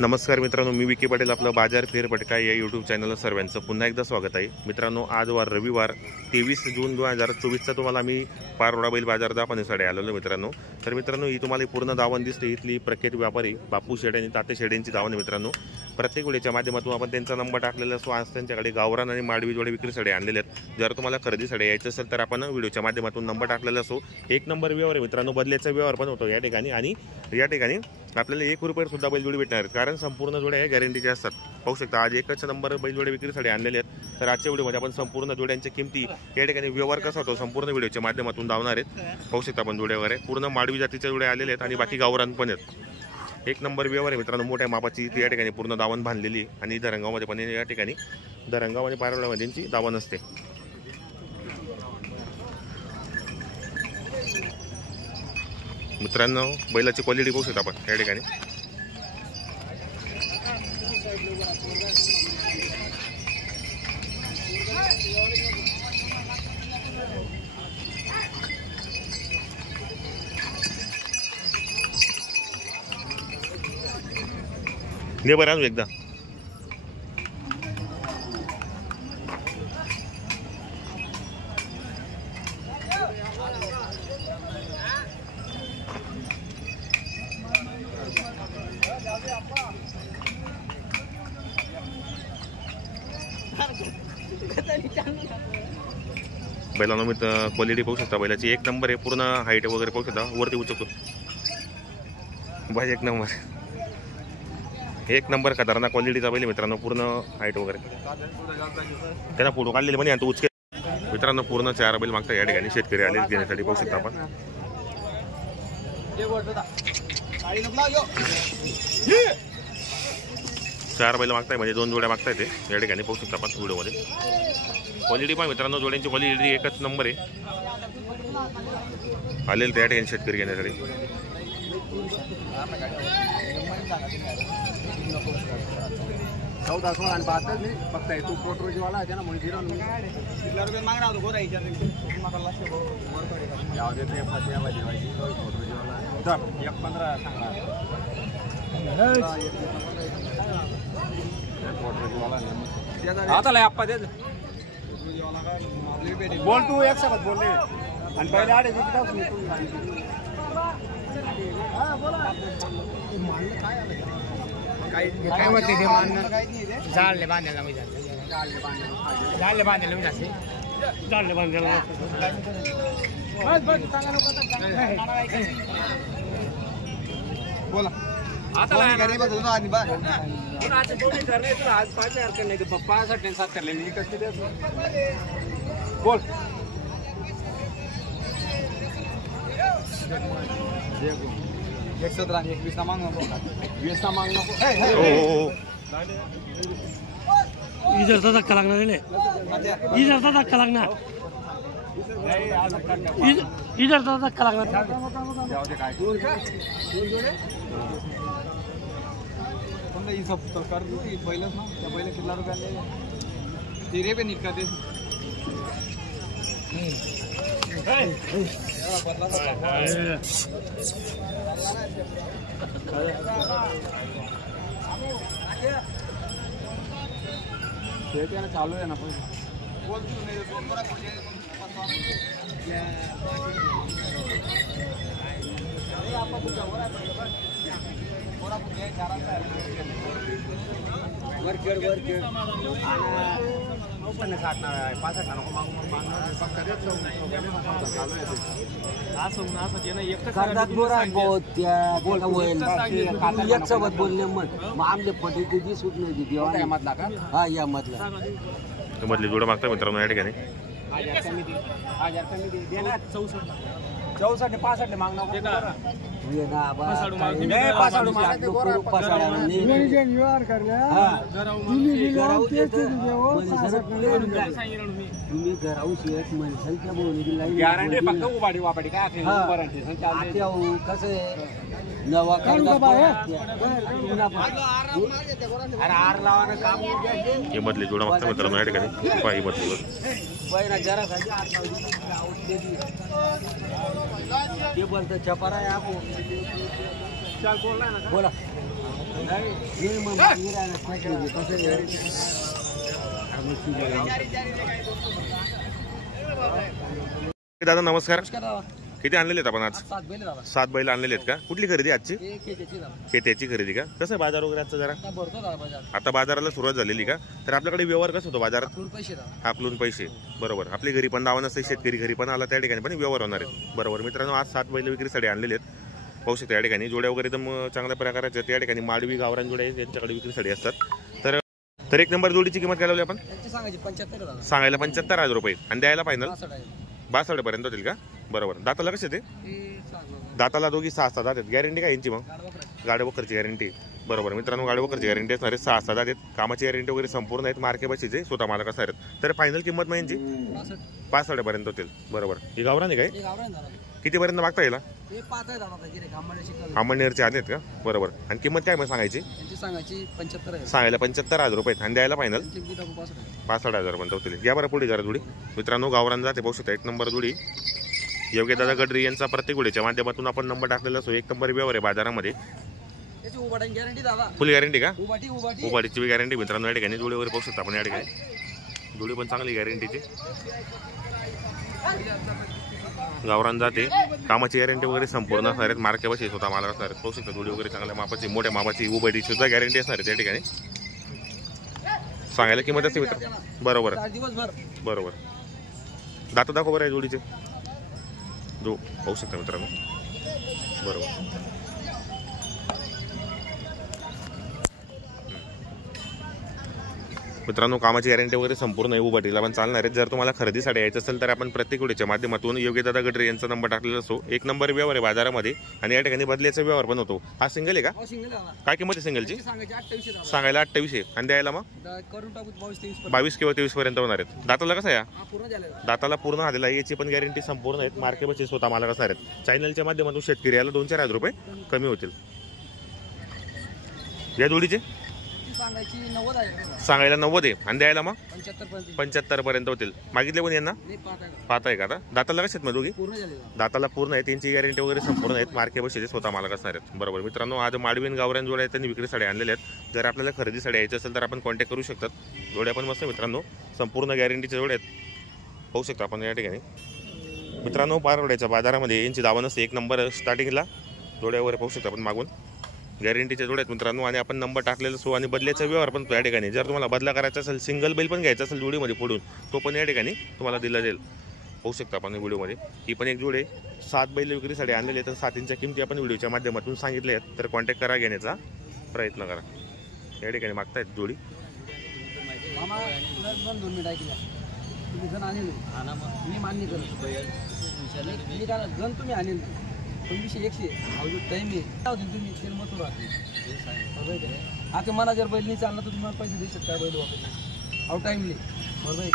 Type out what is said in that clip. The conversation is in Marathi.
नमस्कार मित्रांनो, मी विकी पाटील आपलं बाजार फेरफटका या यूट्यूब चॅनलवर सर्वांचं पुन्हा एकदा स्वागत आहे। मित्रांनो, आज वार रविवार 23 जून 2024चा तुम्हाला मी पारोडा बैल बाजार दाखवण्यासाठी आलेलो मित्रांनो। तर मित्रांनो, ही तुम्हाला पूर्ण दावण दिसते। इथली प्रख्यात व्यापारी बापू शेड आणि ताते शेड यांची दावण आहे मित्रांनो। प्रत्येक वेळेच्या माध्यमातून आपण त्यांचा नंबर टाकलेला असतो। आज त्यांच्याकडे गावरान आणि माडवी जोडे विक्रीसाठी आणलेले आहेत। जर तुम्हाला खरेदीसाठी यायचं असेल तर आपण व्हिडिओच्या माध्यमातून नंबर टाकलेला असो। एक नंबर व्यवहार आहे मित्रांनो, बदल्याचा व्यवहार पण होतो या ठिकाणी। आणि या ठिकाणी आपल्याला 1 रुपये सुद्धा बैलजोडी भेटणार आहेत, कारण संपूर्ण जोड्या हे गॅरंटीचे असतात। पाहू शकता आज एकच नंबर बैलजोडे विक्रीसाठी आणलेले आहेत। तर आजच्या व्हिडिओमध्ये आपण संपूर्ण जोड्यांच्या किमती, या ठिकाणी व्यवहार कसा होतो संपूर्ण व्हिडिओच्या माध्यमातून दावणार आहेत। पाहू शकता आपण जोड्या वगैरे पूर्ण माडवी जातीच्या जोड्या आलेले आहेत आणि बाकी गावरान पण आहेत। एक नंबर व्यवहार आहे मित्रांनो, मोठ्या मापाची इथे या ठिकाणी पूर्ण दावण बांधलेली आणि धरणगावमध्ये पण या ठिकाणी धरणगाव आणि पारोळ्यामध्ये यांची दावण असते। मित्रांनो, बैलाची क्वालिटी पाहू शकता आपण या ठिकाणी। घे बरं अजून एकदा। बैलांना मी क्वालिटी पाहू शकता बैलाची, एक नंबर आहे। पूर्ण हाईट वगैरे पाहू शकता, वरती उचलतो बाय। एक नंबर खतरनाक क्वालिटीचा बैल मित्रांनो, पूर्ण हाईट वगैरे त्यांना फोटो काढलेले पण आणि उचके मित्रांनो। पूर्ण 4 बैल मागता या ठिकाणी शेतकरी आले घेण्यासाठी, पाहू शकता आपण। 4 बैल मागताय म्हणजे 2 जोड्या मागताय ते या ठिकाणी, पाहू शकता आपण व्हिडिओमध्ये। क्वालिटी पण मित्रांनो, जोड्यांची क्वालिटी एकच नंबर आहे। आलेले त्या ठिकाणी शेतकरी घेण्यासाठी। फक्त तू पोटरोजी वाला आहे ना म्हणून ₹0 माग रहा होता बोल तू एक सोबत बोलले आणि पहिले आडे काय म्हणते ते मान जाळले बांधायला मी जाळले बांधायला मी जाते जाळले बांधायला बोला आता गरीब होतो आणि बा आता दोन्ही करणे तर आज 5000 करणे ते 65 7 करले मी कसं दे बोल एक 17 आणि 21 ना मागू नको 20 ना मागू नको। इधरचा धक्का लागणार रे, इधरचा धक्का लागणार, इधरचा धक्का लागणार। ही सब तो कर दू की पहिलेच ना, त्या पहिले किती रुपये ते रे पे निघते चालू आहे ना पण सोबत बोलले मग आमच्या पद्धती दिसूच नाही मधला का हा या मधला मधली जोडा मागता मित्रांनो या ठिकाणी। 1000 कमी दे ना 64 65 मागणं ये ना बस नाही 65 मागते गोरा 65 व्यवहार करल्या तुम्ही घराऊ शेत मनसलच्या बोलली गॅरंटी फक्त उभाडी वापडी काय वॉरंटी चालते कसं आहे नवा करता अरे आर लावानं काम हे मधली जोडा मागता मित्रांनो या ठिकाणी पाही मधली पहिला जरा साठी आत लावली ते बोलतो चपारा आहे आपो चल बोला ना बोला हे मग गिरायला पाहिजे कसं आहे? दादा नमस्कार. नमस्कार दादा. किती आणलेले आहेत आपण आज? 7 बैल दादा. 7 बैल आणलेले आहेत का? कुठली खरेदी आजची? हे केच्याची दादा. खेत्याची खरेदी का? कसं आहे बाजार वगैरे आजचा जरा? आता भरतो दादा बाजार. आता बाजाराला सुरुवात झालेली का? तर आपल्याकडे व्यवहार कसं होतो बाजारात? आपलं पैसे दादा. हाकलून पैसे. बरोबर. आपली घरी पण दावा नसते, शेतकरी घरी पण आला त्या ठिकाणी पण व्यवहार होणार आहेत. बरोबर मित्रांनो, आज 7 बैल विक्रीसाठी आणलेले आहेत. पाहू शकता या ठिकाणी जोड्या वगैरे एकदम चांगल्या प्रकारच्या त्या ठिकाणी माडवी गावरान जोड्या यांच्याकडे विक्रीसाठी असतात. तर एक नंबर जोडीची किंमत काय लावली आपण? त्यांची सांगायची 75 दादा. सांगायला 75,000 रुपये आणि द्यायला फायनल 65 आहे. 62 पर्यंत होतील का? बरोबर. दाताला कसे ते? हे सांगा. दाताला दोघी 6-7 दात आहेत. गॅरंटी काय यांची मग? गाडेबकरची गॅरंटी. बरोबर मित्रांनो, गाडेबकरची गॅरंटी असणार आहे. 6-7 दात आहेत. कामाची गॅरंटी वगैरे संपूर्ण आहेत. मार्के बशीचे स्वतः मालक असणार आहेत. तर फायनल किंमत मग यांची 65 पर्यंत होतील. बरोबर. ही गावरान आहे काय? हे गावरान दादा. किती पर्यंत मागता येईल? हे 5 आहे दादा त्याची रे गांबाडे शिकल. आंबणनेरचे आहेत का? बरोबर. आणि किंमत काय मग सांगायची? त्यांची सांगायची 75 आहे. सांगायला 75,000 रुपये आणि द्यायला फायनल त्यांची किती दाखवू 65 आहे. 65,000 पर्यंत होतील. या बरं पुढे जरा जोडी. मित्रांनो गावरान जाते पाहू शकता. एक नंबर जोडी योग्य दादा गडरी यांचा प्रत्येक वेळेच्या माध्यमातून आपण नंबर टाकलेला असो. एक नंबर व्यवहार आहे बाजारामध्ये. त्याची उभाटाची गॅरंटी दादा. फुल गॅरंटी का? उभाटी उभाटीची गॅरंटी मित्रांनो या ठिकाणी जोडी वगैरे पाहू शकता आपण या ठिकाणी. जोडी पण चांगली गॅरंटीची. गावरान जाते. कामाची गॅरंटी वगैरे संपूर्ण असणार आहेत. मार्के बशी स्वतः मालक असणार आहेत. पाहू शकता जोडी वगैरे चांगल्या मापाची मोठ्या मापाची उभाटी सुद्धा गॅरंटी असणार आहे त्या ठिकाणी. सांगायला किंमत असते मित्र. बरोबर दिवसभर. बरोबर. दाता दाखव बरं आहे जोडीचे. जो पाहू शकता मित्रांनो. बरोबर. मित्रांनो कामाची गॅरंटी वगैरे संपूर्ण आहे. उभाटीला पण चालणार आहेत. जर तुम्हाला खरेदीसाठी यायचं असेल तर आपण प्रत्येक वेळेच्या माध्यमातून योग्य दादा गडरे यांचा नंबर टाकलेला असो. एक नंबर व्यवहार आहे बाजारामध्ये आणि या ठिकाणी बदल्याचा व्यवहार पण होतो. हा सिंगल आहे का? हो सिंगल दादा. काय किंमत आहे सिंगलची? सांगायची 28 दादा. सांगायला 28 आणि द्यायला मग करून टाकू 22-23 22 किंवा 23 पर्यंत होणार आहेत. दाताला कसं आहे? हा पूर्ण झालेला. दाताला पूर्ण आलेला आहे. याची पण गॅरंटी संपूर्ण आहेत. मार्के बशी स्वतः मालक असणार आहेत. चॅनलच्या माध्यमातून शेतकरी याला 2-4 हजार रुपये कमी होतील. या जोडीचे सांगायची 90 आहे. सांगायला 90 आहे आणि द्यायला मग 75 पर्यंत होतील. मागितले कोणी यांना? नाही 5 आहे. पाहत आहे का आता? दाताला कसे आहेत मग दोघी? पूर्ण झालेला. दाताला पूर्ण आहे. त्यांची गॅरंटी वगैरे संपूर्ण आहेत. मार्के बशीचे स्वतः मालक असणार आहेत. बरोबर मित्रांनो, आज माडवीन गावरान जोड्या आहेत त्यांनी विक्रीसाठी आणलेल्या आहेत. जर आपल्याला खरेदीसाठी यायचं असेल तर आपण कॉन्टॅक्ट करू शकतात. जोड्या पण मस्त मित्रांनो, संपूर्ण गॅरंटीच्या जोड्या आहेत. पाहू शकता आपण या ठिकाणी. मित्रांनो पारवड्याच्या बाजारामध्ये यांची दावा नसते. एक नंबर स्टार्टिंगला जोड्या वगैरे पाहू शकता आपण मागून. गॅरंटीच्या जोड्या आहेत मित्रांनो आणि आपण नंबर टाकलेला असो आणि बदल्याचा व्यवहार पण या ठिकाणी. जर तुम्हाला बदला करायचा असेल, सिंगल बैल पण घ्यायचा असेल जोडीमध्ये फोडून, तो पण या ठिकाणी तुम्हाला दिला जाईल. पाहू शकता आपण व्हिडिओमध्ये. ही पण एक जोडी 7 बैल विक्रीसाठी आणलेले तर 7 किमती आपण व्हिडिओच्या माध्यमातून सांगितले आहेत. तर कॉन्टॅक्ट करा, घेण्याचा प्रयत्न करा. या ठिकाणी मागतायत जोडी. मामा 2 मिनिट ऐकल्या. तुम्ही गण आणले मी मान्य करतो. मी काय गण तुम्ही आणले पण विषय 100 अजून टाईम आहे. तुम्ही तेल मत राहते. आता मला जर बैल नाही चालला तर तुम्हाला पैसे देऊ शकता बैल वापस. टाईमली बरोबर आहे.